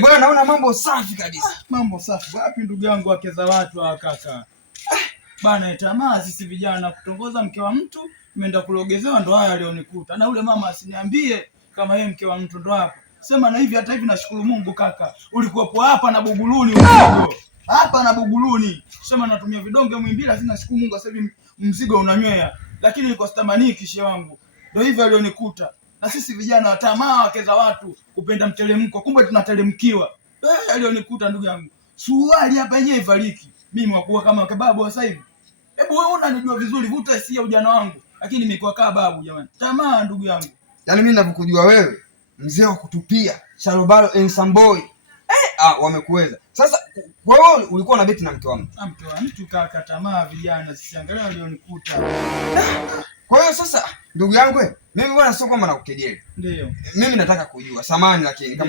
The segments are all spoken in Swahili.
Bwana naona mambo safi kabisa. Mambo safi. Wapi ndugu yangu wake za watu hawa kaka? Bana tamaa sisi vijana kutongoza mke wa mtu, nimeenda kulogezewa ndo haya alionikuta. Na ule mama asiniambie kama yeye mke wa mtu ndo hapa. Sema na hivi hata hivi nashukuru Mungu kaka. Ulikuwepo hapa na Buguruni mzigo. Hapa na Buguruni. Sema natumia vidonge Mwimbila sina nashukuru Mungu sasa hivi mzigo unanywea. Lakini niko stamani kishe wangu. Ndio hivi alionikuta. Na sisi vijana wa tamaa wake za watu kupenda mtelemko, kumbe tunatelemkiwa. Alionikuta ndugu yangu. Suruali hapa yenyewe ivaliki. Mimi wakuwa kama kababu sasa hivi. Hebu wewe unanijua vizuri, vuta sia ujana wangu. Lakini nimekuwa kama babu jamani. Tamaa ndugu yangu. Yaani mimi ninavukujua wewe, mzee wa kutupia, Sharobalo Ensamboy. Wamekuweza. Sasa wewe ulikuwa na beti na mke wangu. Mke wa mtu kaka, tamaa vijana, siangalia alionikuta. Kwa hiyo sasa ndugu yangu mimi bwana sio kwamba nakukejeli. Ndio. Mimi nataka kujua samani lakini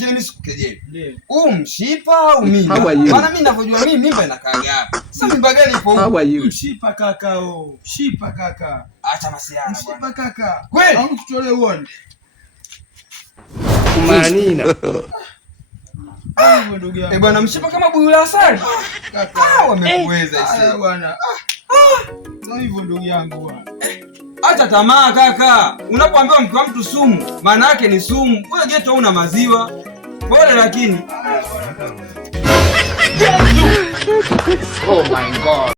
mimi sikukejeli. Ndio. Mshipa au mimba? Maana mimi ninavyojua mimi mimba inakaa gapi? Sasa mimba gani ipo huko? Mshipa kaka Mshipa kaka. Acha masiara bwana. Mshipa kaka. Kweli? Au tutolee uone. Kumanina. Ndugu yangu. Bwana mshipa kama buyu la asali. Kaka. Wamekuweza isi. Bwana. Ndio hivyo ndugu yangu bwana. Acha tamaa kaka. Unapoambiwa mke wa mtu sumu, maana yake ni sumu. Wewe geto una maziwa. Pole lakini. Oh my God.